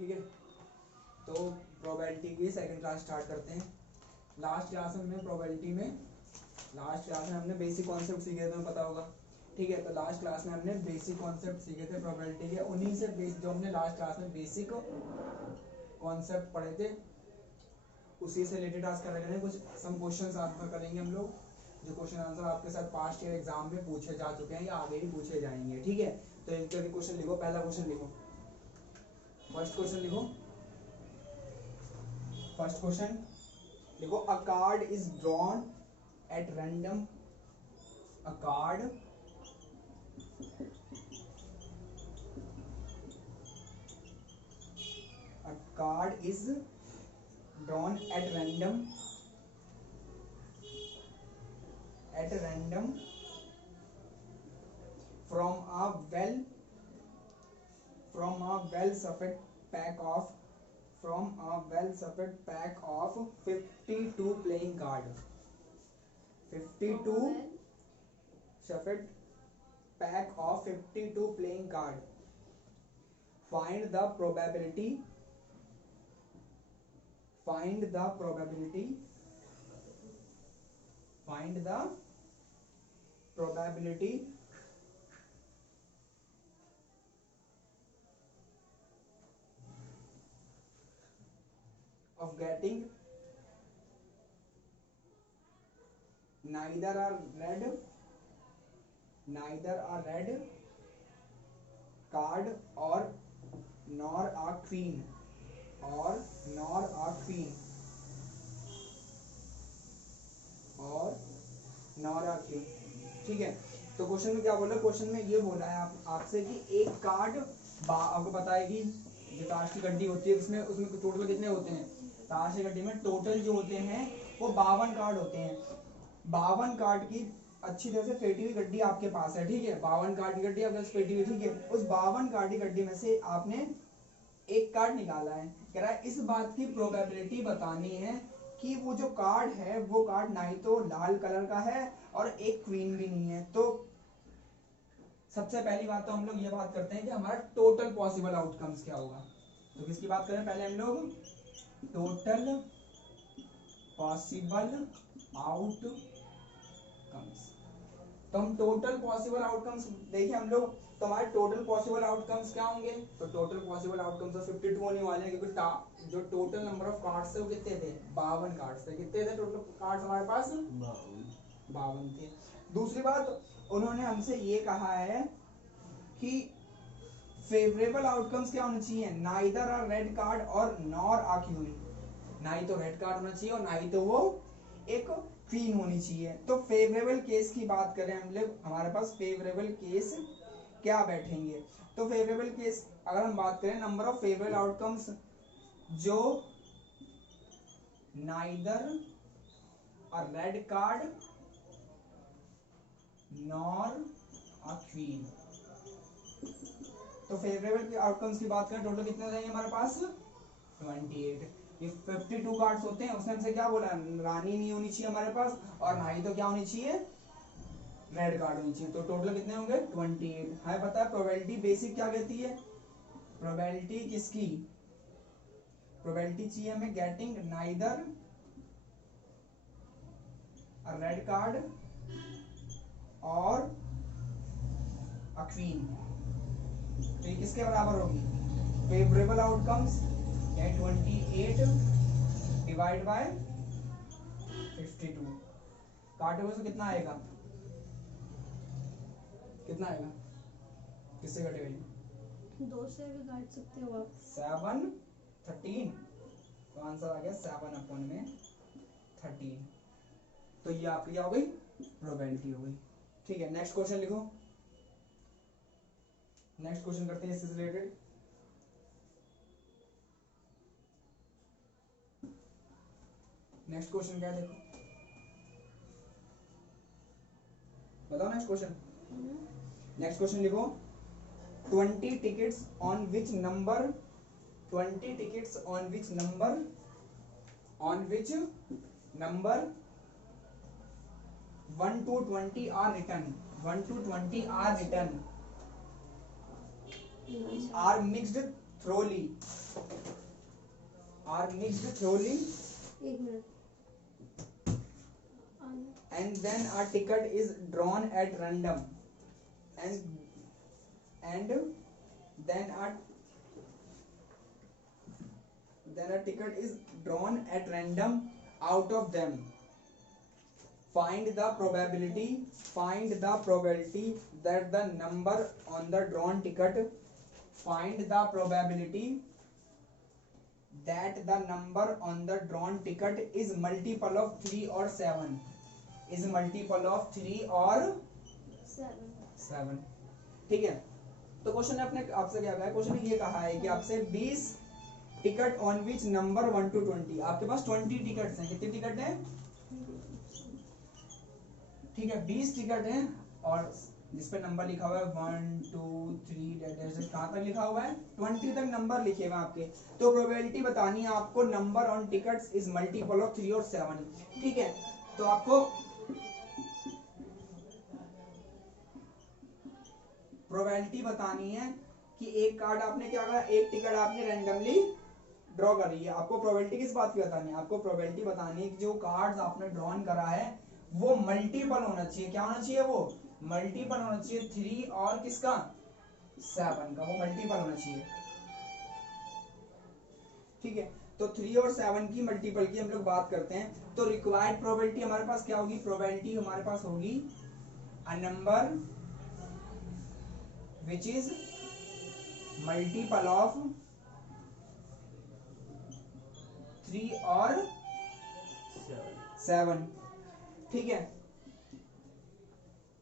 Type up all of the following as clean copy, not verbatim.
ठीक है, तो प्रोबेबिलिटी की सेकंड क्लास स्टार्ट करते हैं। लास्ट क्लास में हमने बेसिक कॉन्सेप्ट सीखे थे, तुम्हें पता होगा। ठीक है, तो लास्ट क्लास में हमने बेसिक कॉन्सेप्ट सीखे थे प्रोबेबिलिटी के, उन्हीं से जो हमने लास्ट क्लास में बेसिक कॉन्सेप्ट पढ़े थे उसी से रिलेटेड आज कर रहे हैं। कुछ सम क्वेश्चंस आंसर करेंगे हम लोग, जो क्वेश्चन आंसर आपके साथ पास्ट ईयर एग्जाम में पूछे जा चुके हैं या आगे भी पूछे जाएंगे। ठीक है, तो एक करके क्वेश्चन लिखो। पहला क्वेश्चन लिखो, फर्स्ट क्वेश्चन लिखो। फर्स्ट क्वेश्चन लिखो, अ card is drawn at random. A card is drawn at random from a well shuffled pack of 52 playing card. 52 shuffled pack of 52 playing card. Find the probability of getting neither a red card or nor a queen. ठीक है, तो question में क्या बोला, question में ये बोला है आपसे कि एक कार्ड, आपको पता है कि जो ताश की गड्डी होती है उसमें टोटल कितने होते हैं, ताश की गड्डी में टोटल जो होते हैं वो 52 कार्ड होते हैं। 52 कार्ड की अच्छी तरह से फेटी हुई गड्डी आपके पास है। ठीक है, 52 कार्ड की गड्डी आपके पास फेटी हुई। ठीक है, उस 52 कार्ड की गड्डी में से आपने एक कार्ड निकाला है। कह रहा है इस बात की प्रोबेबिलिटी बतानी है कि वो जो कार्ड है वो कार्ड ना ही तो लाल कलर का है और एक क्वीन भी नहीं है। तो सबसे पहली बात तो हम लोग ये बात करते हैं कि हमारा टोटल पॉसिबल आउटकम्स क्या होगा। तो किसकी बात करें पहले हम लोग, टोटल पॉसिबल आउटकम्स। तो हम टोटल पॉसिबल आउटकम्स देखिए हम लोग, तो हमारे टोटल पॉसिबल आउटकम्स क्या होंगे, तो टोटल पॉसिबल आउटकम्स तो 52 होने वाले हैं, क्योंकि जो टोटल नंबर ऑफ कार्ड्स थे वो कितने थे, 52 कार्ड्स थे। कितने थे टोटल कार्ड्स हमारे पास, 52 थे। दूसरी बात, उन्होंने हमसे ये कहा है कि फेवरेबल आउटकम्स क्या होने चाहिए, नाइदर अ रेड कार्ड और नॉर अ क्वीन। ना ही तो रेड कार्ड होना चाहिए और ना ही तो वो एक क्वीन होनी चाहिए। तो फेवरेबल केस की बात करें हम लोग, हमारे पास फेवरेबल केस क्या बैठेंगे। तो फेवरेबल केस अगर हम बात करें, नंबर ऑफ फेवरेबल आउटकम्स जो neither a red card nor a queen. तो फेवरेबल आउटकम्स की बात करें, टोटल कितने हो जाएंगे हमारे पास, 28। ये 52 कार्ड्स होते हैं, उसने हमसे क्या बोला, रानी नहीं होनी चाहिए हमारे पास और ना ही तो क्या होनी चाहिए, रेड कार्ड होनी चाहिए। तो टोटल कितने होंगे, 28। हमें पता है प्रोबेबिलिटी बेसिक क्या कहती है, प्रोबेबिलिटी किसकी, प्रोबेबिलिटी चाहिए हमें getting neither a red card और अ क्वीन। तो ये किसके बराबर होगी, फेवरेबल आउटकम्स 28 डिवाइड बाय 52। काटोगे तो कितना आएगा, कितना आएगा, किससे कटेगा ये, 2 से भी काट सकते हो आप, 7 13। तो आंसर आ गया 7/13। तो ये आपकी क्या हो गई, प्रोबेबिलिटी हो गई। ठीक है, नेक्स्ट क्वेश्चन लिखो। नेक्स्ट क्वेश्चन करते हैं इससे रिलेटेड। नेक्स्ट क्वेश्चन क्या है, देखो बताओ नेक्स्ट क्वेश्चन। नेक्स्ट क्वेश्चन लिखो, 20 tickets on which number 1 to 20 are written, 1 to 20 are mixed thoroughly are mixed thoroughly एक minute and then a ticket is drawn at random and then a ticket is drawn at random out of them. Find the probability that the number on the drawn ticket find the probability that the number on the drawn ticket is multiple of 3 or 7 is multiple of 3 or 7. ठीक है, तो question ने अपने आपसे क्या कहा है, question ने ये कहा है कि आपसे 20 ticket on which number 1 to 20, आपके पास 20 टिकट्स हैं, कितने टिकट हैं, ठीक है 20 टिकट हैं और जिस पे नंबर लिखा हुआ है 1 2 3 कहाँ तक लिखा हुआ है 20 तक नंबर लिखे हुए आपके, तो प्रोबेबिलिटी बतानी है आपको number on tickets is multiple of 3 और 7, ठीक है, तो आपको प्रोबेबिलिटी बतानी है कि एक कार्ड आपने क्या करा, एक टिकट आपने रैंडमली ड्रॉ करी है, आपको प्रोबेबिलिटी किस बात की बतानी है, आपको प्रोबेबिलिटी बतानी है कि जो कार्ड्स आपने ड्रॉन करा है वो मल्टीपल होना चाहिए, क्या होना चाहिए, वो मल्टीपल होना चाहिए 3 और किसका 7 का, वो मल्टीपल होना चाहिए, ठीक है, तो 3 और 7 की मल्टीपल की हम लोग बात करते हैं, तो रिक्वायर्ड प्रोबेबिलिटी हमारे पास क्या होगी, प्रोबेबिलिटी हमारे पास होगी a number which is multiple of 3 और 7, ठीक है,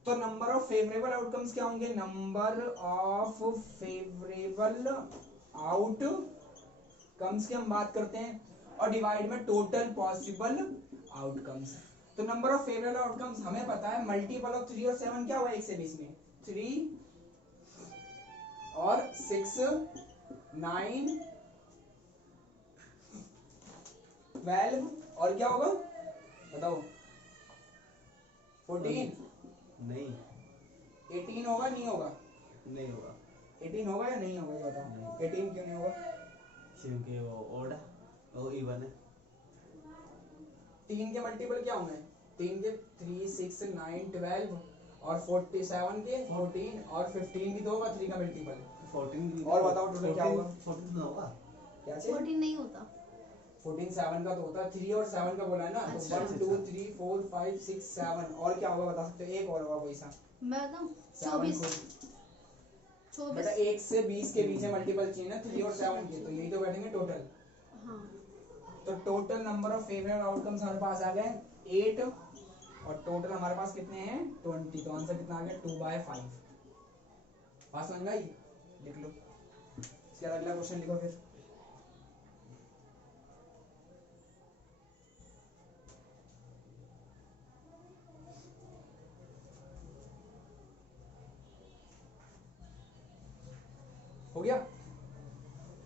तो नंबर ऑफ फेवरेबल आउटकम्स क्या होंगे, नंबर ऑफ फेवरेबल आउटकम्स की हम बात करते हैं और डिवाइड में टोटल पॉसिबल आउटकम्स, तो नंबर ऑफ फेवरेबल आउटकम्स हमें पता है मल्टीपल ऑफ 3 और 7 क्या हुआ, 1 से 20 में 3 और 6 9 12 और क्या होगा बताओ 14 नहीं 18 होगा, नहीं होगा, नहीं होगा, 18 होगा या नहीं होगा, ये बताओ 18 क्यों नहीं होगा, क्योंकि वो ओड है, वो इवन है, 3 के मल्टीपल क्या होंगे, 3 के 3 6 9 12 और 47 के 14 और 15 भी तो होगा 3 का मल्टीपल, 14 और बताओ टोटल क्या होगा, 14 तो होगा, क्या चाहिए 14 नहीं होता, 14 7 का तो होता है, 3 और 7 का बोला है ना, तो 1 2 3 4 5 6 7 और क्या होगा बता सकते हो, एक और होगा कोई सा, मैं बताऊं 7 24 बेटा 1 से 20 के बीच में मल्टीपल चाहिए ना 3 और 7 के, तो यही तो बैठेंगे टोटल, हाँ, तो total number of favourable outcomes हमारे पास आ गए 8 और टोटल हमारे पास कितने हैं 20, तो आंसर कितना आ गया 2/5, बात समझ में आई, लिख लो, इसके बाद अगला क्वेश्चन लिखो फिर, हो गया,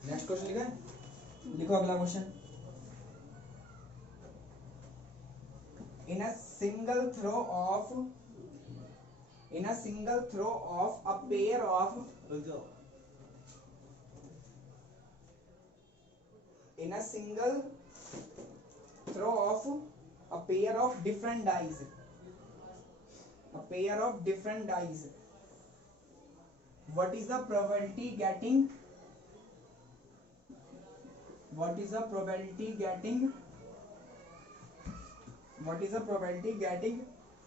नेक्स्ट क्वेश्चन लिखा है, लिखो अगला question, in a single throw of a pair of रुक जाओ, in a single throw of a pair of different dice what is the probability getting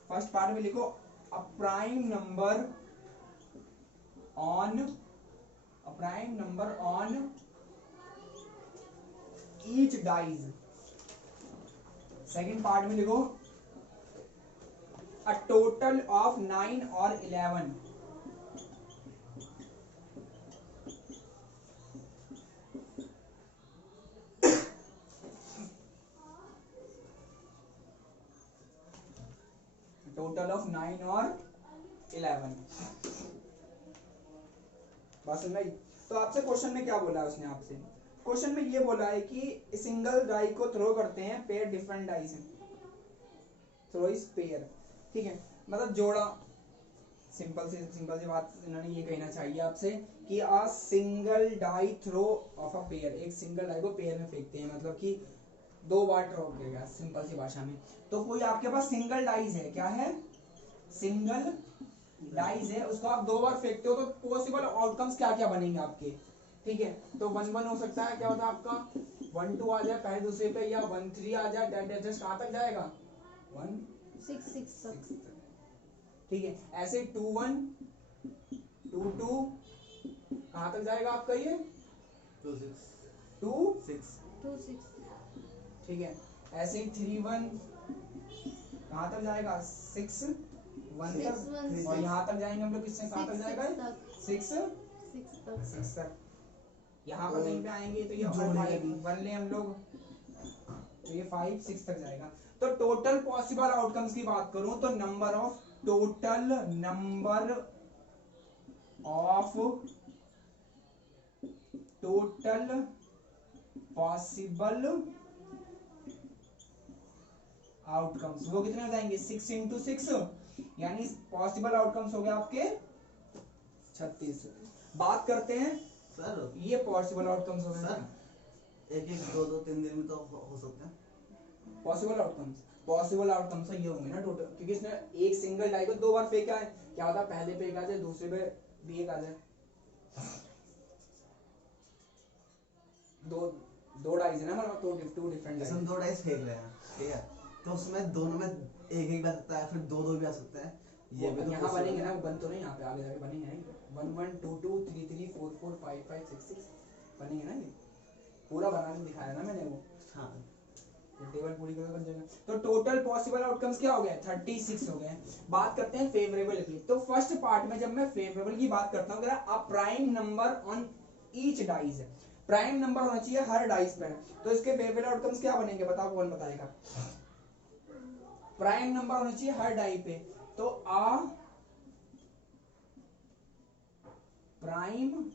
first part में लिखो a prime number on each dice, second part में लिखो a total of 9 or 11, total of 9 और 11, बात समझ आई, तो आपसे question में क्या बोला है उसने, आपसे क्वेश्चन में ये बोला है कि सिंगल डाई को थ्रो करते हैं, पेयर डिफरेंट डाई से, थ्रो इज पेयर, ठीक है, मतलब जोड़ा, सिंपल सी बात इन्होंने ये कहना चाहिए आपसे कि a single die throw of a pair, एक सिंगल डाई को पेयर में फेंकते हैं, मतलब कि दो बार थ्रो किया, सिंपल सी भाषा में। तो कोई आपके पास सिंगल डाइज है, क्या है, सिंगल डाइज है, उसको आप दो बार फेंकते हो तो पॉसिबल आउटकम्स क्या क्या बनेंगे आपके, ठीक है। तो 1-1 हो सकता है, क्या होता है आपका 1-2 आ जाए पहले दूसरे पे, या 1-3 आ जाए, डेट कहां तक जाएगा 6 तक। ठीक है। ऐसे 2-1 2-2 कहां तक जाएगा आपका ये 2-6 2-6, 2-6 ठीक है। ऐसे ही 3-1 कहां तक जाएगा 6-1 तक, और यहाँ तक जाएंगे हम लोग, किससे कहां तक जाएगा 6 तक। यहाँ पर कहीं पे आएंगे तो ये 1 ले हम लोग, तो ये 5-6 तक जाएगा। तो टोटल पॉसिबल आउटकम्स की बात करूं तो total number of possible outcomes वो कितने हो जाएंगे 6 × 6, यानी पॉसिबल आउटकम्स हो गए आपके 36। बात करते हैं सर, ये पॉसिबल आउटकम्स हो गए सर 1-1 2-2 3 दिन में तो हो सकते हैं पॉसिबल आउटकम्स ये होंगे ना टोटल, क्योंकि इसने एक सिंगल डाई को दो बार फेंका है, क्या होता है पहले पे एक आ जाए, दूसरे पे भी एक आ जाए, दो डाइस है ना हमारे पास, टू डिफरेंट जैसे हम 2 डाइस फेंक रहे हैं, ठीक है, तो उसमें दोनों में एक भी आ सकता है, फिर 2-2 भी आ सकते हैं, ये भी तो यहाँ बनेंगे ना, वो बन तो नहीं यहाँ पे, आगे जाके बनेंगे ना 1-1 2-2 3-3 4-4 5-5 6-6 बनेंगे ना, ये पूरा बना के दिखाया ना मैंने वो, हाँ। ये टेबल पूरी करके बन जाएगा। तो टोटल पॉसिबल आउटकम्स क्या हो गए 36 हो गए। बात करते हैं फेवरेबल की। तो फर्स्ट पार्ट में जब मैं फेवरेबल की बात करता हूँ, a prime number on each dice, prime number होना चाहिए हर डाइस पे, तो इसके फेवरेबल आउटकम्स क्या बनेंगे बताओ, कौन बताएगा। प्राइम नंबर होना चाहिए हर डाई पे, तो a prime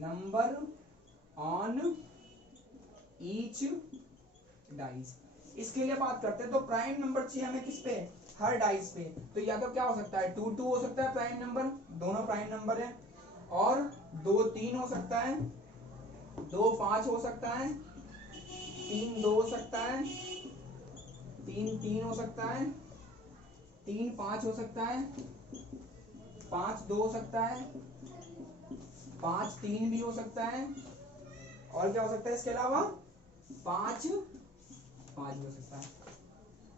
number on each dice. इसके लिए बात करते हैं, तो प्राइम नंबर चाहिए हमें किस पे, हर डाइस पे। तो या तो क्या हो सकता है 2-2 हो सकता है प्राइम नंबर, दोनों प्राइम नंबर है, और 2-3 हो सकता है, 2-5 हो सकता है, 3-2 हो सकता है, 3-3 हो सकता है, 3-5 हो सकता है, 5-2 हो सकता है, 5-3 भी हो सकता है, और क्या हो सकता है इसके अलावा 5-5 भी हो सकता है।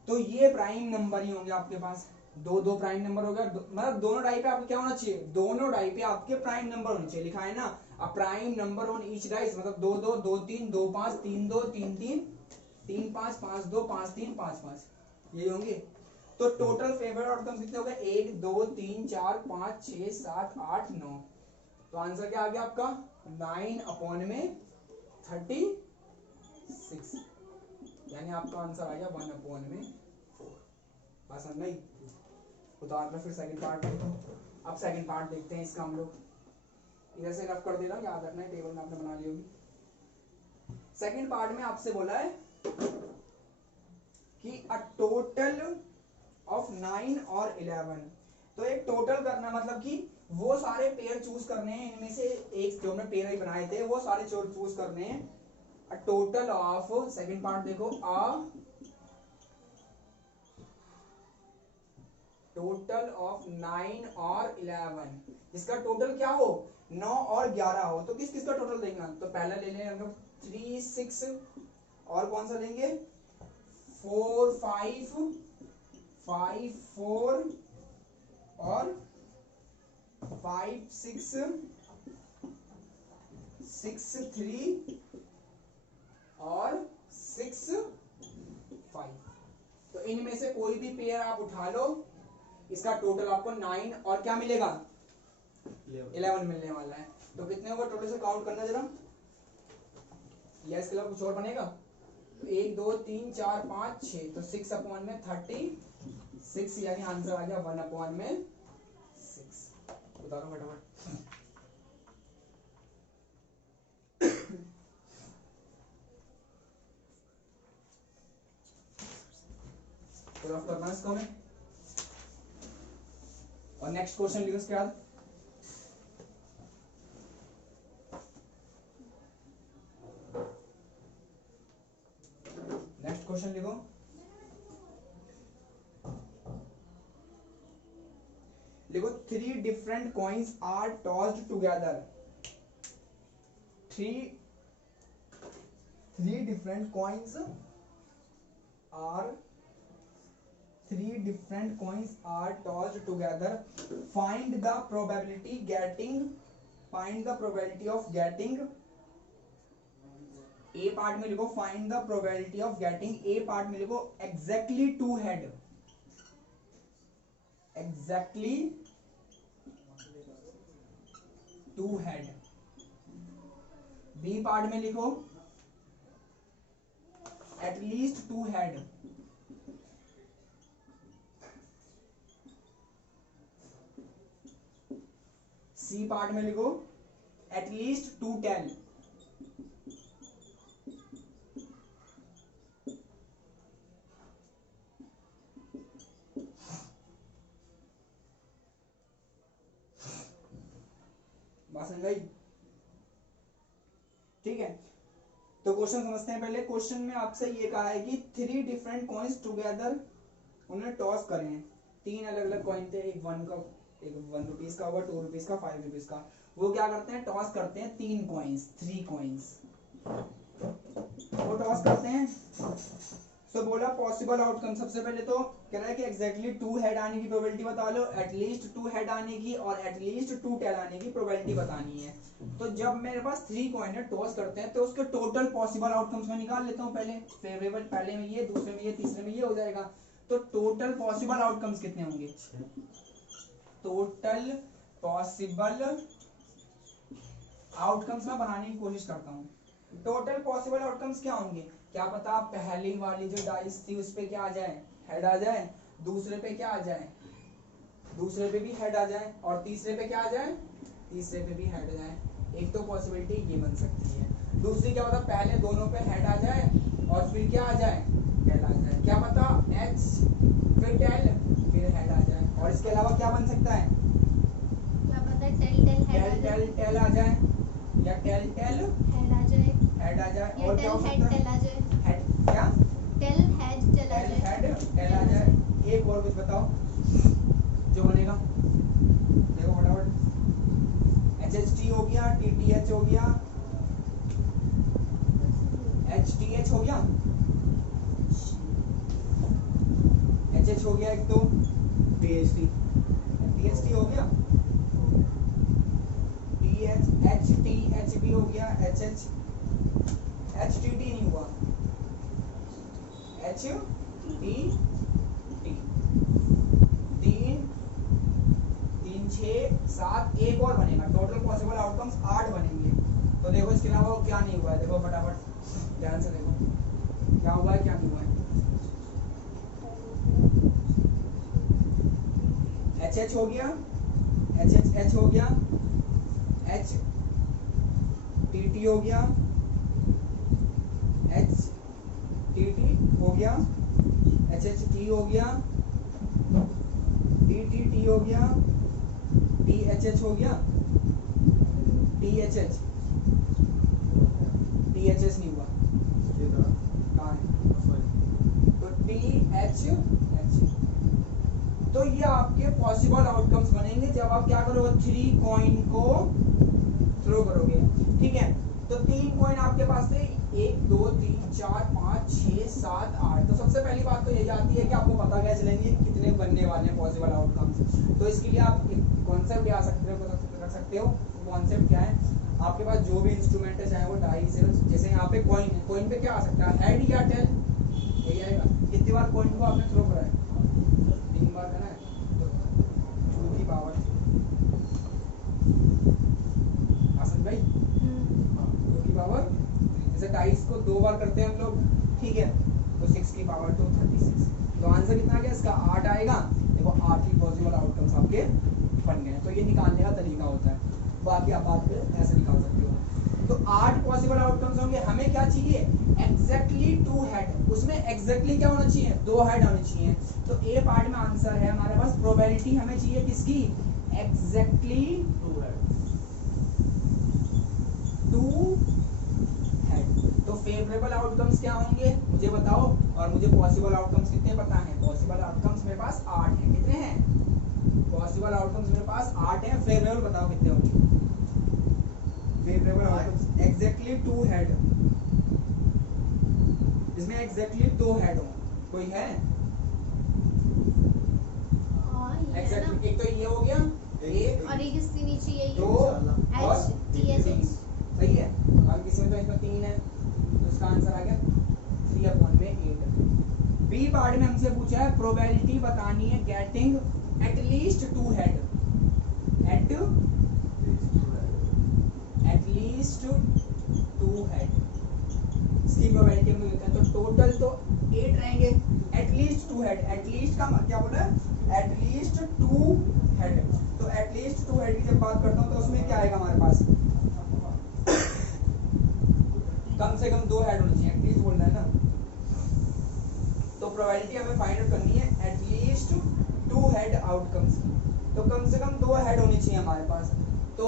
तो ये प्राइम नंबर ही होंगे आपके पास, दो प्राइम नंबर हो गया, मतलब दोनों डाई पे आपके क्या होना चाहिए, दोनों डाई पे आपके प्राइम नंबर होने चाहिए, लिखा है ना a prime number on each dice, मतलब 2-2 2-3 2-5 3-2 3-3 3-5 5-2 5-3 5-5 ये होंगे। तो टोटल फेवरेट आउटकम कितने हो गए 1 2 3 4 5 6 7 8 9। तो आंसर क्या आ गया आपका 9/36, यानी आपका आंसर आ गया 1/4। बस नहीं उदाहरण में फिर सेकंड पार्ट। अब सेकंड पार्ट देखते हैं इसका हम लोग, इधर से रफ कर दे रहा हूं, याद रखना है टेबल में आपने बना ली होगी। सेकंड पार्ट में आपसे बोला है कि अ टोटल ऑफ 9 और 11, तो एक टोटल करना मतलब कि वो सारे पेयर चूज करने हैं, इनमें से एक जो हमने पेयर ही बनाए थे वो सारे चूज करने हैं। A total of, second part देखो, अ टोटल ऑफ 9 और 11, जिसका टोटल क्या हो 9 और 11 हो, तो किस किस का टोटल देंगे, तो पहला ले लें हम लोग 3 6, और कौन सा लेंगे 4 5 5 4 और 5 6 6 3 और 6 5। तो इनमें से कोई भी पेयर आप उठा लो, इसका टोटल आपको 9 और क्या मिलेगा 11 मिलने वाला है। तो कितने होगा टोटल से काउंट करना जरा, या इसके अलावा कुछ और बनेगा, तो 1 2 3 4 5 6, तो 6/36, यानी आंसर आ गया 1/6। उतारो फटाफट। तो रफ करना इसको हमें, और नेक्स्ट क्वेश्चन लिखो उसके बाद। नेक्स्ट क्वेश्चन लिखो। लिखो 3 different coins are tossed together. Three different coins are tossed together. Find the probability of getting A part में लिखो find the probability of getting A part में लिखो exactly 2 head. Exactly 2 head. B part में लिखो at least 2 head. C part में लिखो at least 2 tail. बात समझ गई? ठीक है, तो क्वेश्चन समझते हैं। पहले क्वेश्चन में आपसे ये कहा है कि 3 different coins together उन्हें टॉस करें। 3 अलग अलग कॉइन थे, एक 1 का, एक 1 रुपीज का होगा, 2 रुपीज का, 5 रुपीज का। वो क्या करते हैं, टॉस करते हैं 3 कॉइन्स, 3 कॉइन्स वो टॉस करते हैं। तो बोला पॉसिबल आउटकम, सबसे पहले तो कह रहा है कि एग्जैक्टली 2 हेड आने की प्रोबेबिलिटी बता लो, एटलीस्ट 2 हेड आने की और एटलीस्ट 2 टेल आने की प्रोबेबिलिटी बतानी है। तो जब मेरे पास 3 कॉइन है, टॉस करते हैं, तो उसके टोटल पॉसिबल आउटकम्स में निकाल लेता हूँ। पहले फेवरेबल, पहले में ये, दूसरे में ये, तीसरे में ये हो जाएगा। तो टोटल पॉसिबल आउटकम्स कितने होंगे? टोटल पॉसिबल आउटकम्स में बनाने की कोशिश करता हूँ। टोटल पॉसिबल आउटकम्स क्या होंगे? क्या पता पहली वाली जो डाइस थी उस पे क्या आ जाए, हेड आ जाए, दूसरे पे क्या आ जाए, दूसरे पे भी हेड आ जाए, और तीसरे पे क्या आ जाए, तीसरे पे भी हेड आ जाए। एक तो पॉसिबिलिटी ये बन सकती है। दूसरी क्या पता पहले दोनों पे हेड आ जाए और फिर क्या आ जाए, टेल आ जाए। क्या पता एच फिर टेल फिर हेड आ जाए। और इसके अलावा क्या बन सकता है, क्या पता टेल आ जाए, या टेल हेड आ जाए, और क्या हो सकता है, हेड क्या, टेल हेड आ जाए। एक और कुछ बताओ जो बनेगा, देखो फटाफट। HHT हो गया, TTH हो गया, HTH हो गया, HH हो गया एक तो, THT हो गया, HT हो गया, HH, HTT नहीं हुआ, HTT। 3 6 7 एक और बनेगा। टोटल पॉसिबल आउटकम्स 8 बनेंगे। तो देखो इसके अलावा क्या नहीं हुआ है, देखो फटाफट ध्यान से देखो क्या हुआ है क्या नहीं हुआ है। HH हो गया, HHH हो गया, HTT हो गया, HTT हो गया, HHT हो गया, TTT हो गया, THH हो गया, THH नहीं हुआ, कहाँ है, तो THH। तो ये आपके पॉसिबल आउटकम्स बनेंगे जब आप क्या करोगे, 3 कॉइन को थ्रो करोगे। ठीक है, तो 3 कॉइन आपके पास थे, 1 2 3 4 5 6 7 8। तो सबसे पहली बात तो यही आती है कि आपको पता कैसे चलेंगे कितने बनने वाले हैं पॉसिबल आउटकम्स। तो इसके लिए आप कॉन्सेप्ट रख सकते हो। कॉन्सेप्ट क्या है, आपके पास जो भी इंस्ट्रूमेंट है, चाहे वो डाइस है, जैसे यहाँ पे कॉइन है, कॉइन पे क्या आ सकता है, हेड या टेल, यही आएगा। कितनी बार कॉइन को आपने थ्रो करा है, 3 बार करना है, तो 2 की पावर आसन भाई, 2 की पावर। जैसे डाइस को 2 बार करते हैं हम लोग, ठीक है, तो 6 की पावर तो 36। तो आंसर कितना आ गया इसका, 8 आएगा। देखो 8 ही पॉसिबल आउटकम्स आपके बन गए। तो ये निकालने का तरीका होता है, बाकी आप बात पे ऐसे निकाल सकते हो। तो 8 पॉसिबल आउटकम्स होंगे। हमें क्या चाहिए, एग्जैक्टली 2 हेड, उसमें एग्जैक्टली क्या होना चाहिए, 2 हेड होने चाहिए। तो ए पार्ट में आंसर है हमारे पास, प्रोबेबिलिटी हमें चाहिए किसकी, एग्जैक्टली 2 हेड। तो फेवरेबल आउटकम्स क्या होंगे मुझे बताओ, और मुझे पॉसिबल आउटकम्स कितने पता हैं। पॉसिबल आउटकम्स मेरे पास 8 हैं, कितने हैं पॉसिबल आउटकम्स मेरे पास 8 हैं। फेवरेबल बताओ कितने होंगे, फेवरेबल आउटकम्स एग्जैक्टली 2 हेड, इसमें एग्जैक्टली 2 हेड हो, कोई है हाँ, ये है ना। एग्जैक्टली, एक तो ये हो गया, एक और एक इसके नीचे यही दो है, और HTS। तीन, सही है। और किसी में तो इसमें 3 है, तो इसका आंसर आ गया 3/8। बी पार्ट में हमसे पूछा है प्रोबेबिलिटी बतानी है getting at least 2 head, at least 2 head, इसकी प्रोबेबिलिटी हम लिखते हैं। तो टोटल तो 8 रहेंगे, एटलीस्ट 2 हेड, एटलीस्ट का क्या बोला है, एटलीस्ट 2 हेड। तो एटलीस्ट 2 हेड की जब बात करता हूँ तो उसमें क्या आएगा हमारे पास, कम से कम 2 हेड होनी चाहिए, एटलीस्ट बोलना है ना। तो प्रोबेबिलिटी हमें फाइंड आउट करनी है एटलीस्ट 2 हेड आउटकम्स की। तो कम से कम 2 हेड होनी चाहिए हमारे पास। तो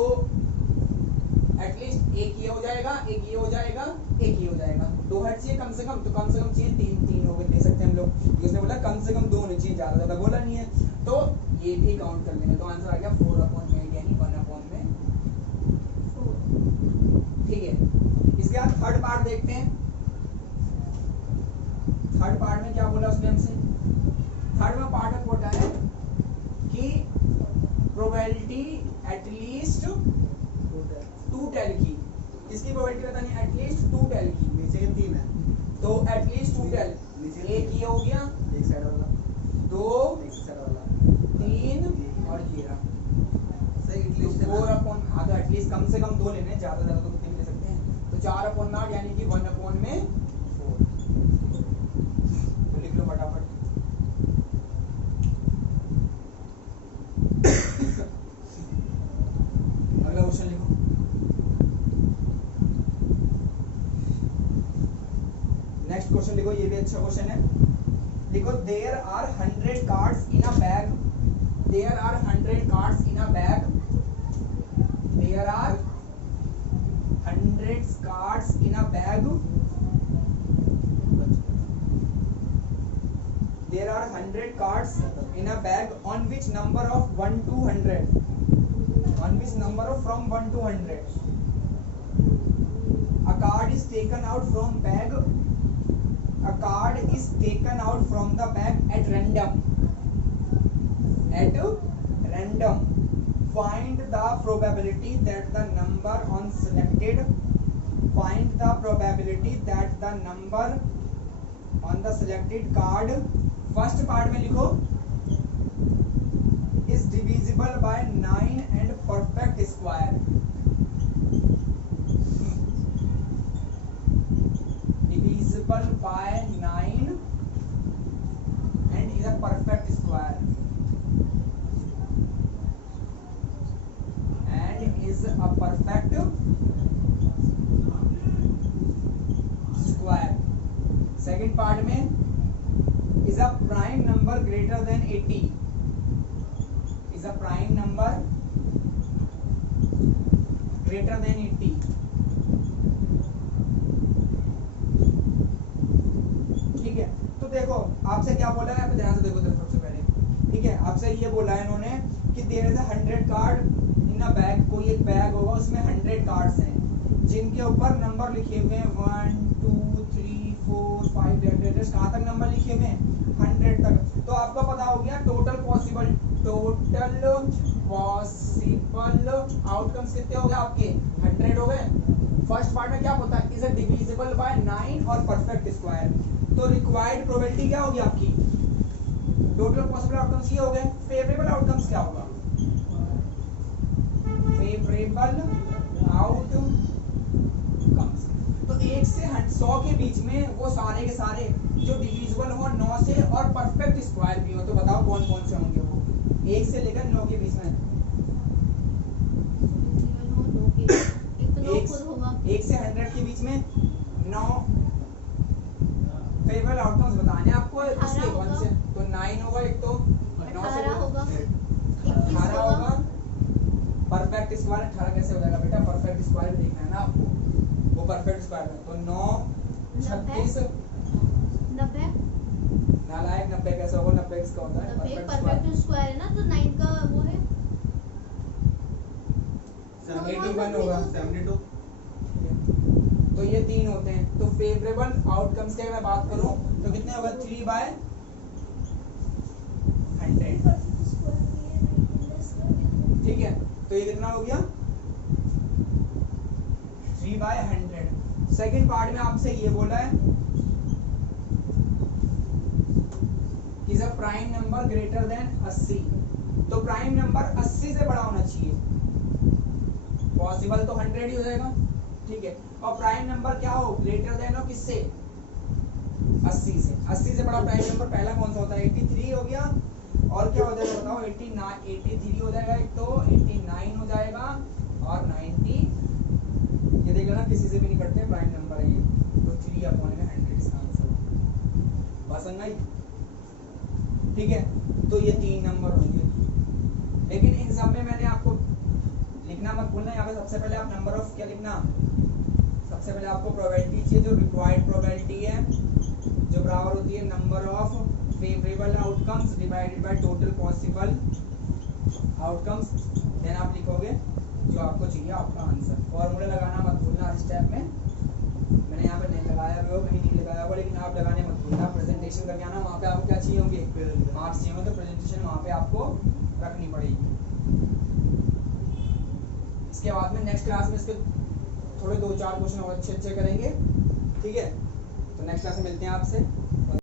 एटलीस्ट एक ये हो जाएगा, एक ये हो जाएगा, एक ये हो जाएगा, 2 हेड चाहिए कम से कम, तो कम से कम चाहिए 3 हो गए, दे सकते हैं हम लोग। उसने बोला कम से कम 2 होने चाहिए, ज्यादा बोला नहीं है, तो ये भी काउंट कर लेंगे। तो आंसर आ गया 4/8 यानी 1/4। ठीक है, इसके बाद थर्ड पार्ट देखते हैं। थर्ड पार्ट में क्या बोला उसने हमसे, थर्ड में पार्ट में बोला है कि प्रोबेबिलिटी एटलीस्ट 2 टेल की, किसकी प्रोबेबिलिटी बतानी है, एटलीस्ट 2 टेल की। नीचे के 3 है, तो एटलीस्ट 2 टेल, एक ये हो गया, एक साइड वाला, 2 एक साइड वाला, 3 और ये रहा। सही एटलीस्ट है ना? 4/8, हाँ तो एटलीस्ट कम से कम 2 लेने, ज्यादा ज्यादा तो कितने भी ले सकते हैं। तो 4/8 यानी कि 1/4। तो लिख लो फटाफट। अगला क्वेश्चन लिखो। नेक्स्ट क्वेश्चन लिखो, ये भी अच्छा क्वेश्चन है। लिखो there are 100 cards in a bag, there are 100 cards in a bag, there are 100 cards in a bag, there are 100 cards in a bag on which number of 1 to 100, on which number of from 1 to 100 a card is taken out from bag, a card is taken out from the bag at random, find the probability that the number on selected, find the probability that the number on the selected card, first part में लिखो is divisible by 9 and perfect square, divisible by 9 and is a perfect square, and is a perfect square। Second part में is a prime number greater than 80, is a prime number greater than 80, ठीक है। तो देखो आपसे क्या बोला है, ध्यान से देखो सबसे पहले, ठीक है। आपसे ये बोला है इन्होंने कि there is 100 card in a bag, कोई एक बैग होगा उसमें 100 कार्ड्स हैं जिनके ऊपर नंबर लिखे हुए हैं 1 2 3 4 5 8 कहाँ तक नंबर लिखे हुए हैं 100 तक। तो आपको पता हो गया टोटल पॉसिबल आउटकम्स कितने हो गए आपके 100 हो गए। फर्स्ट पार्ट में क्या होता है, इज डिविजिबल बाय 9 और परफेक्ट स्क्वायर। तो रिक्वायर्ड प्रोबेबिलिटी क्या होगी आपकी, टोटल पॉसिबल आउटकम्स ये हो गए। फेवरेबल आउटकम्स क्या होगा, फेवरेबल आउटकम्स तो 1 से 100 के बीच में वो सारे के सारे जो डिविजिबल हो 9 से और परफेक्ट स्क्वायर भी हो। तो बताओ कौन कौन से होंगे वो 1 से लेकर 9 के बीच में। 1 से 100 के बीच में 9 9 होगा एक तो 18 होगा, 21 18 होगा, होगा। परफेक्ट स्क्वायर 18 कैसे हो जाएगा बेटा, परफेक्ट स्क्वायर देखना है ना आपको, वो परफेक्ट स्क्वायर है तो 9 36 90 नालायक 90 कैसे होगा, 90 किसका होता है, 90 परफेक्ट स्क्वायर। परफेक्ट स्क्वायर है ना, तो 9 का वो है 81 होगा। 72 तो ये 3 होते हैं। तो फेवरेबल आउटकम्स की अगर मैं बात करूं तो कितने होगा, 3/100। ठीक है, तो ये कितना हो गया 3/100। सेकंड पार्ट में आपसे ये बोला है कि जब प्राइम नंबर ग्रेटर देन 80, तो प्राइम नंबर 80 से बड़ा होना चाहिए, पॉसिबल तो 100 ही हो जाएगा। ठीक है, और प्राइम नंबर क्या हो, ग्रेटर देन हो किससे, 80 से। 80 से बड़ा प्राइम नंबर पहला कौन सा होता है, 83 हो गया। और क्या हो जाएगा बताओ, 83 हो जाएगा एक तो, 89 हो जाएगा और 90। ये देख लेना किसी से भी नहीं कटते, प्राइम नंबर है ये, तो 3/100 इसका आंसर होगा। बात समझ आई? ठीक है, तो ये 3 नंबर होंगे, लेकिन इन सब में मैंने आपको लिखना मत भूलना। यहाँ पे सबसे पहले आप नंबर ऑफ क्या लिखना, सबसे पहले आपको प्रोबेबिलिटी चाहिए, जो रिक्वायर्ड प्रोबेबिलिटी है, जो बराबर होती है number of favourable outcomes divided by total possible outcomes. Then आप लिखोगे जो आपको चाहिए आपका आंसर। फॉर्मूला लगाना मत भूलना इस स्टेप में, मैंने यहाँ पे नहीं लगाया भी हो, कहीं नहीं लगाया होगा, लेकिन आप लगाने मत भूलना। प्रेजेंटेशन करके आना, वहाँ पे आपको क्या चाहिए होंगे, मार्क्स चाहिए होंगे, तो प्रेजेंटेशन वहाँ पे आपको रखनी पड़ेगी। इसके बाद में नेक्स्ट क्लास में इसके थोड़े 2-4 क्वेश्चन और अच्छे करेंगे। ठीक है, तो नेक्स्ट क्लास में मिलते हैं आपसे।